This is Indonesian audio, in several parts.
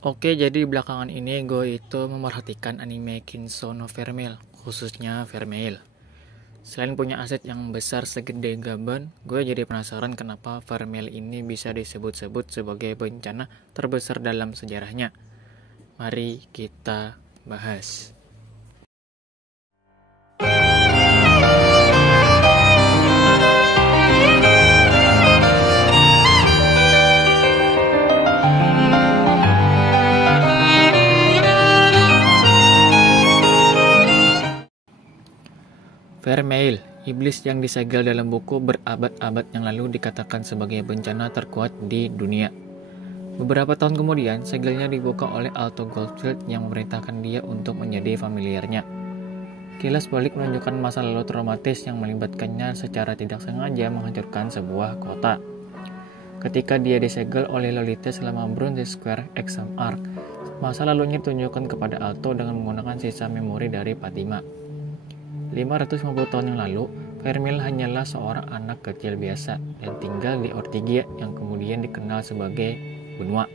Oke, jadi belakangan ini gue itu memerhatikan anime Kinsho no Vermeil, khususnya Vermeil. Selain punya aset yang besar segede Gaban, gue jadi penasaran kenapa Vermeil ini bisa disebut-sebut sebagai bencana terbesar dalam sejarahnya. Mari kita bahas. Vermeil, iblis yang disegel dalam buku berabad-abad yang lalu dikatakan sebagai bencana terkuat di dunia. Beberapa tahun kemudian, segelnya dibuka oleh Alto Goldfield yang memerintahkan dia untuk menjadi familiarnya. Kilas balik menunjukkan masa lalu traumatis yang melibatkannya secara tidak sengaja menghancurkan sebuah kota. Ketika dia disegel oleh Lolita selama Bronze Square Exam Arc, masa lalunya ditunjukkan kepada Alto dengan menggunakan sisa memori dari Fatima. 550 tahun yang lalu, Vermeil hanyalah seorang anak kecil biasa dan tinggal di Ortygia yang kemudian dikenal sebagai Benua.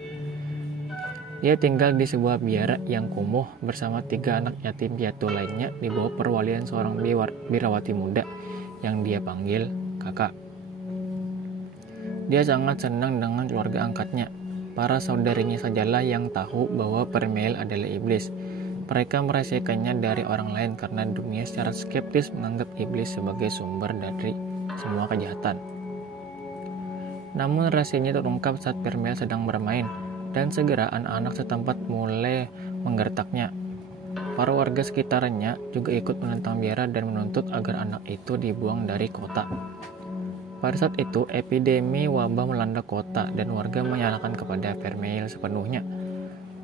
Dia tinggal di sebuah biara yang kumuh bersama 3 anak yatim piatu lainnya di bawah perwalian seorang birawati muda yang dia panggil kakak. Dia sangat senang dengan keluarga angkatnya. Para saudarinya sajalah yang tahu bahwa Vermeil adalah iblis. Mereka merahasiakannya dari orang lain karena dunia secara skeptis menganggap iblis sebagai sumber dari semua kejahatan. Namun rahasianya terungkap saat Vermeil sedang bermain, dan segera anak-anak setempat mulai menggertaknya. Para warga sekitarnya juga ikut menentang biara dan menuntut agar anak itu dibuang dari kota. Pada saat itu, epidemi wabah melanda kota dan warga menyalahkan kepada Vermeil sepenuhnya.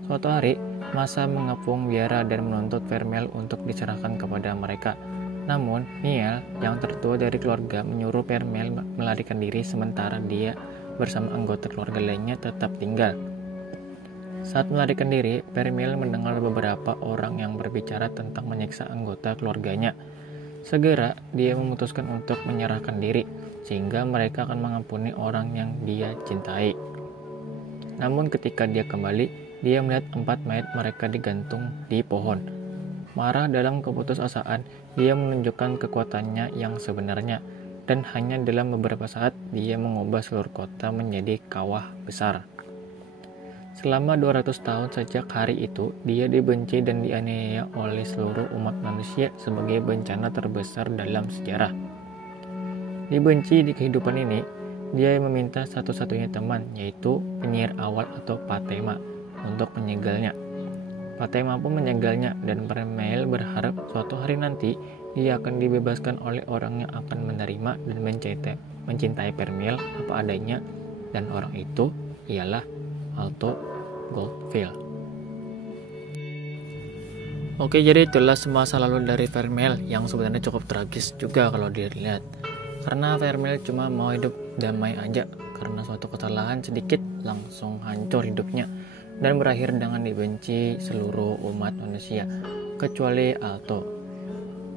Suatu hari, massa mengepung biara dan menuntut Vermeil untuk diserahkan kepada mereka. Namun, Miel, yang tertua dari keluarga, menyuruh Vermeil melarikan diri sementara dia bersama anggota keluarga lainnya tetap tinggal. Saat melarikan diri, Vermeil mendengar beberapa orang yang berbicara tentang menyiksa anggota keluarganya. Segera, dia memutuskan untuk menyerahkan diri, sehingga mereka akan mengampuni orang yang dia cintai. Namun ketika dia kembali, dia melihat 4 mayat mereka digantung di pohon. Marah dalam keputusasaan, dia menunjukkan kekuatannya yang sebenarnya, dan hanya dalam beberapa saat dia mengubah seluruh kota menjadi kawah besar. Selama 200 tahun sejak hari itu, dia dibenci dan dianiaya oleh seluruh umat manusia sebagai bencana terbesar dalam sejarah. Dibenci di kehidupan ini, dia meminta satu-satunya teman, yaitu penyihir awal atau Fatima, untuk menyegalnya. Fatima pun menyegalnya, dan Vermeil berharap suatu hari nanti dia akan dibebaskan oleh orang yang akan menerima dan mencintai Vermeil apa adanya, dan orang itu ialah Alto Goldfield. Oke, jadi itulah masa lalu dari Vermeil yang sebenarnya cukup tragis juga kalau dilihat. Karena Vermeil cuma mau hidup damai aja, karena suatu kesalahan sedikit langsung hancur hidupnya dan berakhir dengan dibenci seluruh umat manusia kecuali Alto.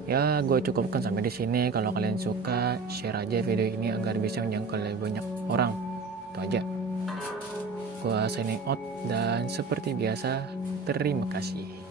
Ya, gue cukupkan sampai di sini. Kalau kalian suka, share aja video ini agar bisa menjangkau lebih banyak orang. Itu aja. Gue signing out dan seperti biasa, terima kasih.